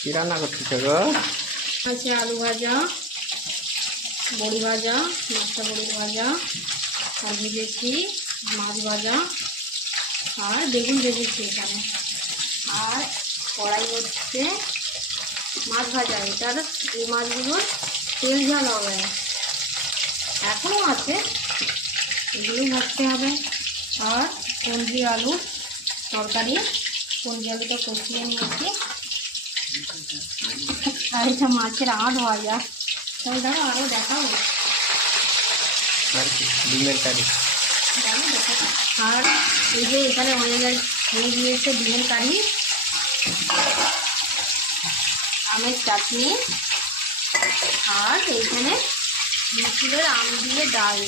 কি রান্না করতেছ গো? আছে আলু ভাজা, বড়ি ভাজা, মাছটা বড়ির ভাজা, আর ভেজেছি মাছ ভাজা, আর বেগুন ভেজেছি এখানে। আর কড়াই হচ্ছে মাছ ভাজা। এটার এই মাছগুলোর তেল ঝাল হবে, এখনও আছে, এগুলোই ভাজতে হবে। আর কঞ্জি আলু তরকারি, কঞ্জি আলুটা কষিয়ে নিয়েছি। আর এটা মাছের আঁট ভাজা। তাই দেখো আরও দেখাবো। আর কি ডিমের কারি। আর এই যে এখানে অনেক হয়ে গিয়েছে ডিমের কারি, আমের চাটনি, আর এইখানে মুসুরের আম দিয়ে ডাল।